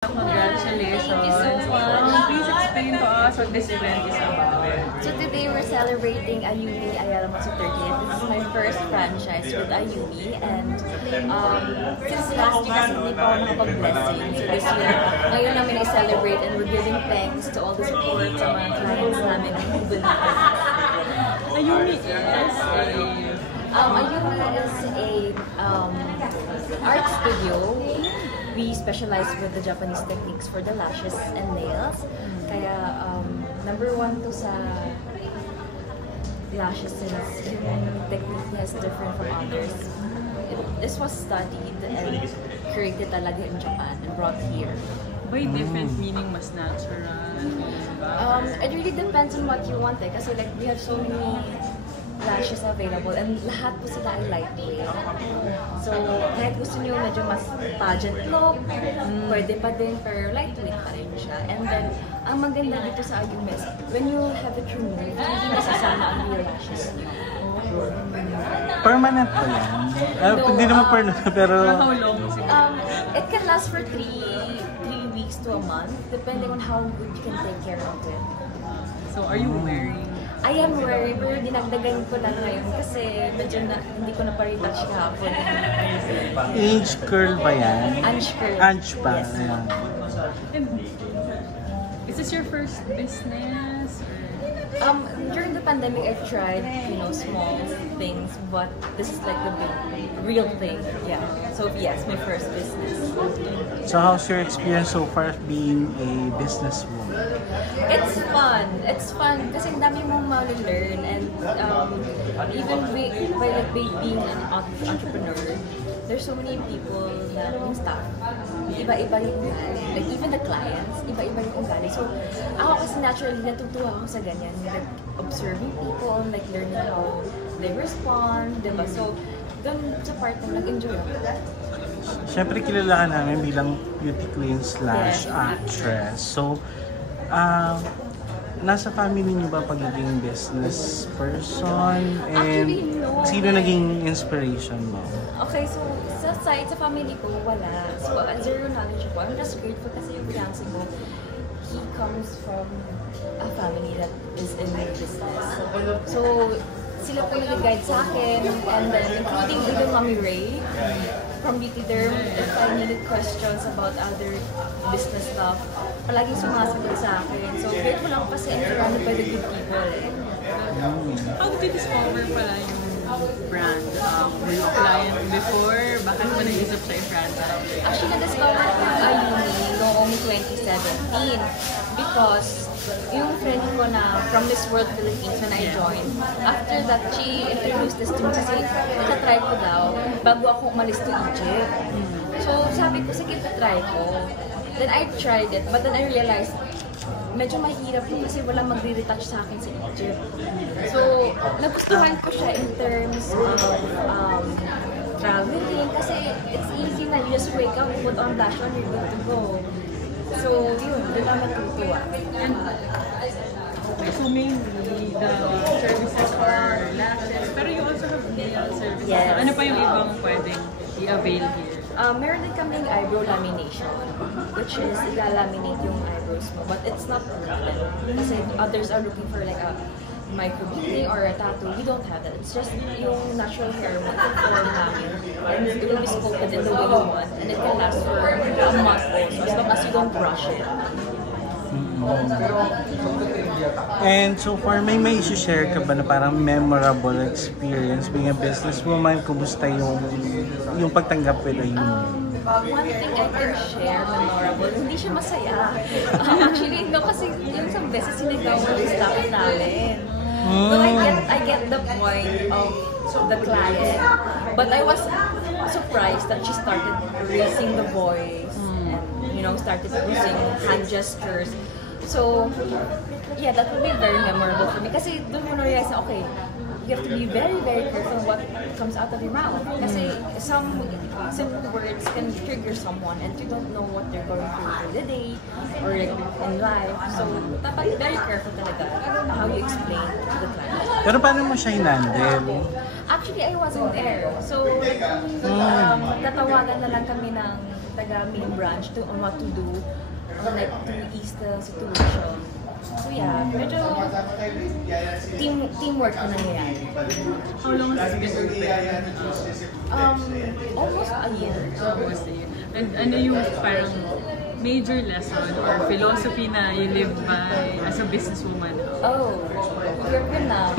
Congratulations. Thank you so much. Please explain to us what this event is about. So today we're celebrating Ayumi Ayala Matsu 30th. This is my first franchise with Ayumi, and since last year kasi hindi pa ako nakapag-blessing. So this year, ngayon namin i-celebrate and we're giving thanks to all the support sa mga clients namin ang bubul natin. Ayumi is Ayumi is a art studio. We specialize with the Japanese techniques for the lashes and nails. Kaya number one to sa lashes since yung technique niya is different from others. This was studied and created talaga in Japan and brought here. by different meaning mas natural. It really depends on what you want kasi like we have so many lashes available and lahat po sila ay lightweight. So, kahit gusto nyo medyo mas pageant look, pwede pa din pero lightweight pa rin siya. And then, ang maganda dito sa Ayumi is when you have it removed, hindi nasasama ang real lashes nyo. Permanent ba yan? Hindi naman permanent, pero... How long siguro? It can last for 3 weeks to a month, depending on how good you can take care of it. So, are you wearing? I am wearing, pero dinagdagan ko lang ngayon kasi medyo hindi ko na pa-retouch kahapon. Age curl ba yan? Ange curl. Ange pa. Yes. Ayan. And is this your first business? During the pandemic, I tried, small things, but this is like the big, real thing. Yeah. So yes, my first business. So how's your experience so far being a businesswoman? It's fun. It's fun kasi ang dami mong ma-learn and even by being an entrepreneur, there's so many people na yung staff. Iba-iba yung like even the clients, iba-iba yung ugali. So ako kasi naturally natutuwa ako sa ganyan, like observing people, like learning how they respond, diba? So doon sa part na nag-enjoy ako. Siyempre kilala ka namin bilang beauty queen / actress. So, nasa family niyo ba pagiging business person? And Actually, no. sino naging inspiration mo? Okay, so sa side, sa family ko, wala. So, zero knowledge ako. I'm just grateful kasi yung fiancé mo, he comes from a family that is in business. So sila po nag-guide sa akin, and then including even Mommy Ray from Beauty Derm, if I needed questions about other business stuff, palaging sumasagot sa akin. So grateful ako kasi surrounded by the good people. How did you discover pala yung brand? Were you a client before? Bakit mo nag-isip sa franchise? Actually, na-discover ko yung Ayumi noong 2017 because yung friend ko na from Miss World Philippines when I joined, after that, she introduced this to me kasi try ko daw bago ako umalis to Egypt. So sabi ko, sige, try ko. Then I tried it, but then I realized medyo mahirap yun kasi walang magre-retouch sa akin sa Egypt. So, nagustuhan ko siya in terms of traveling kasi it's easy na you just wake up, put on blush on, you're good to go. So, yun, doon ako natutuwa. So mainly, the services are lashes, pero you also have nail services. Yes. Ano pa yung ibang pwedeng i-avail here? Meron din kaming eyebrow lamination, which is i-laminate yung eyebrows mo. But it's not permanent. Kasi others are looking for like a micro-bleeding or a tattoo. We don't have that. It's just yung natural hair mo, form namin. And it will be sculpted in the way you want. And it can last for a month also, as long as you don't brush it. And so far, may isi-share ka ba na parang memorable experience being a businesswoman? Kumusta yung pagtanggap with Ayumi? One thing I can share, memorable, hindi siya masaya. Actually, no, kasi yung isang beses sinigawan yung staff namin. But I get the point of the client. But I was surprised that she started raising the voice and, started using hand gestures. So, yeah, that would be very memorable for me. Kasi doon mo na-realize na, okay, you have to be very, very careful what comes out of your mouth. Kasi some simple words can trigger someone and you don't know what they're going through in the day or like in life. So, dapat very careful talaga how you explain to the client. Pero paano mo siya hinandle? Actually, I wasn't there. So, tatawagan na lang kami ng taga-main branch on what to do, or like to ease the situation. So yeah, medyo teamwork na nangyayari. How long has it been prepared? Almost a year. Almost a year. And ano yung parang major lesson or philosophy na you live by as a businesswoman? Oh, you're good now.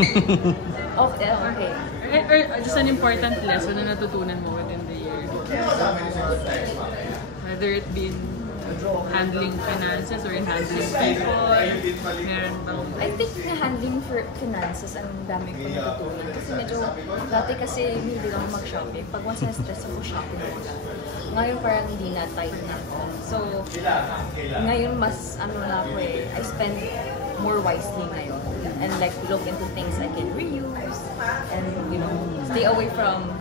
Okay, okay. Or just an important lesson na natutunan mo within the year? Whether it be in handling finances or in handling people, meron bang... I think na handling for finances ang dami ko natutunan. Kasi medyo, dati kasi hindi lang mag-shopping. Pag once na-stress ako, shopping ko lang. Ngayon parang hindi na tight na ako. So, ngayon mas na ako I spend more wisely ngayon. And like look into things I can reuse. And stay away from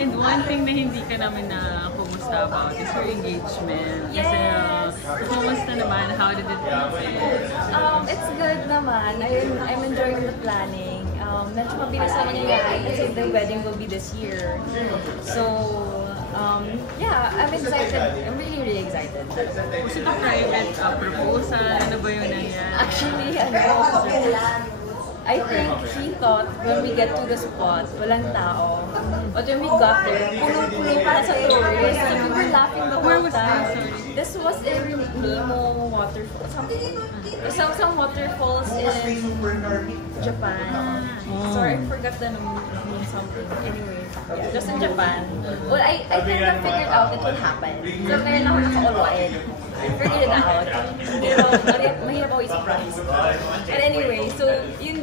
And one thing na hindi ka namin na kumusta about is your engagement. Kasi, kumusta naman? How did it happen? It's good naman. I'm enjoying the planning. Medyo mabilis naman nangyayari kasi the wedding will be this year. So, yeah, I'm excited. I'm really, really excited. Was it a private proposal? Ano ba yun nangyari? Actually, I think he thought when we get to the spot, walang tao. But when we got there, punong-puno para sa tourists. And we were laughing the Where whole was this? time. Sorry. This was in Nemo waterfall. Some waterfalls in Japan. Sorry, I forgot the name something. Anyway, yeah, just in Japan. Well, I think I figured out it would happen. So ngayon ako naka-all-in. I figured it out. Pero mahirap ako i-surprise. But anyway, so yun.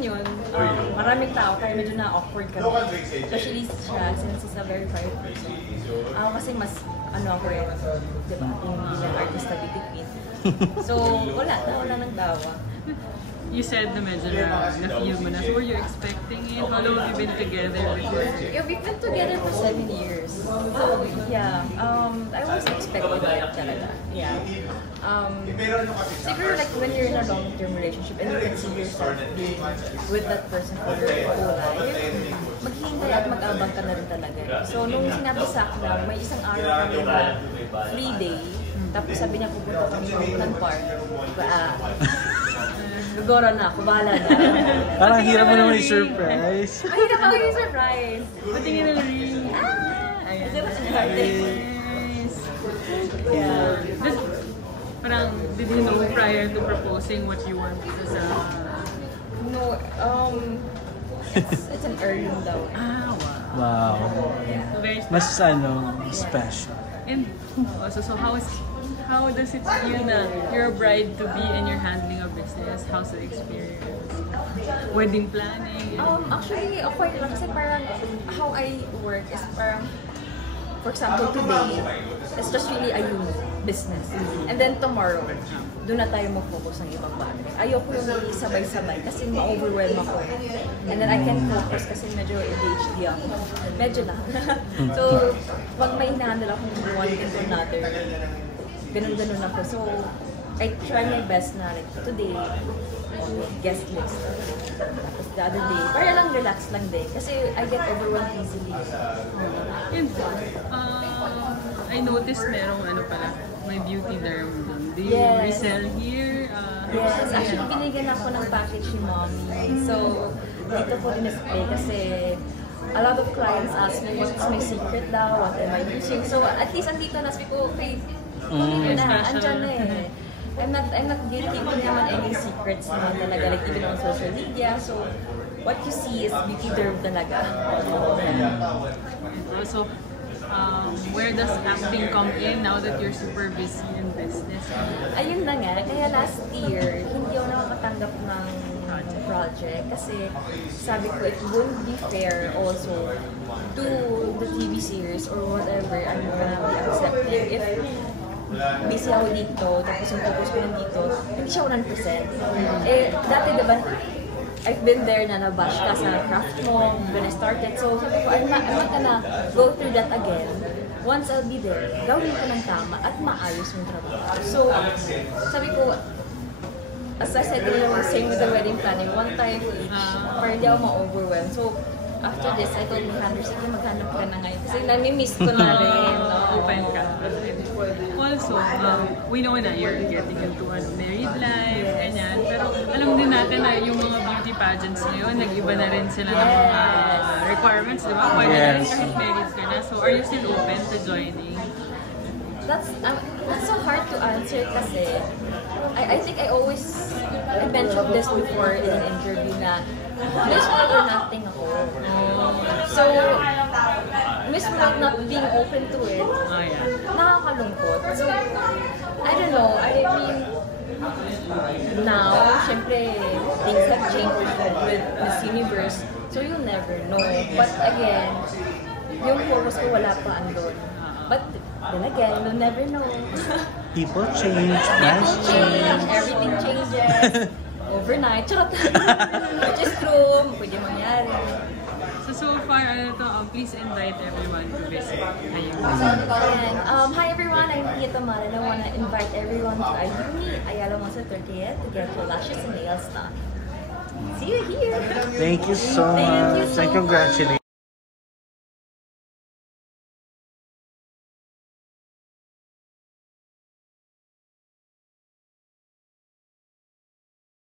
Maraming tao kaya medyo na-awkward kami. Especially siya since he's a very private person. Kasi mas ako diba, yung artista between. So wala nang tawa. You said na medyo na-feel mo na. So were you expecting it? How long have you been together? Yeah, we've been together for 7 years. Yeah. I wasn't expecting that talaga. Yeah. Siguro like when you're in a long-term relationship and you can see yourself being with that person for your whole life, maghihintay at mag-abang ka na rin talaga. So nung sinabi sa akin na may isang araw kami na free day, tapos sabi niya pupunta kami ng park. Siguro na ako, bahala na. Parang hirap mo naman i-surprise. Mahirap ako yung surprise. Patingin na rin. Ayan. Nice. Yeah. Just, parang, did you know prior to proposing what you want as a... No, it's an heirloom daw. Wow. Very Mas special. And also, so how does it feel na you're a bride to be and you're handling a business? How's the experience? Wedding planning? Actually, okay lang kasi parang how I work is parang, for example, today, it's just really a business. And then tomorrow, doon na tayo mag-focus ng ibang bagay. Ayoko yung sabay-sabay kasi ma-overwhelm ako. And then I can focus kasi medyo ADHD ako. Medyo lang. So, pag may hinahandle akong one into another, ganun-ganun ako. So, I try my best na like today, guest list. Tapos the other day, para lang relax lang din. Kasi I get overwhelmed easily. And I noticed merong pala, may beauty derm dun. Do you resell here? Yes, actually binigyan ako ng package ni Mommy. So, dito ko din-display kasi a lot of clients ask me what's my secret daw, what am I using. So, at least andito na sabi ko, okay, kunin ko na, andyan na eh. I'm not giving naman any secrets naman talaga, like even on social media. So, what you see is beauty derm talaga. Also, where does acting come in now that you're super busy in business? Ayun na nga, kaya last year, hindi ako nakakatanggap ng project kasi sabi ko it wouldn't be fair also to the TV series or whatever I'm gonna be accepting. If busy ako dito, tapos yung focus ko nandito, hindi siya 100%. Dati diba, I've been there na nabash ka sa craft mo when I started. So sabi ko, I'm not gonna go through that again. Once I'll be there, gawin ko ng tama at maayos yung trabaho. So sabi ko, as I said, same with the wedding planning, one time each, para hindi ako ma-overwhelm. So after this, I told my handler, sige, maghanap ka na ngayon. Kasi nami-miss ko na rin. No? Open ka. Also, we know na you're getting into a married life, ganyan. Pero alam din natin na yung mga beauty pageants ngayon, nag-iba na rin sila ng mga requirements, di ba? Pwede na rin kahit married ka na. So, are you still open to joining? That's so hard to answer kasi I think I mentioned this before in an interview na Miss World or nothing ako. So, Miss World not being open to it, Oh, yeah. nakakalungkot. So, I don't know. I mean, now, syempre, things have changed with Miss Universe. So, you'll never know. But again, yung focus ko wala pa andun. But then again, you'll never know. People change, People plans change, everything changes. Overnight. Charot. Which is true. Pwede mangyari. So far, please invite everyone to visit Ayun. And, hi everyone, I'm Tia Tamara and I want to invite everyone to Ayuni, Ayala Monza 30th to get your lashes and nails done. See you here! Thank you so Thank you much. so And congratulations.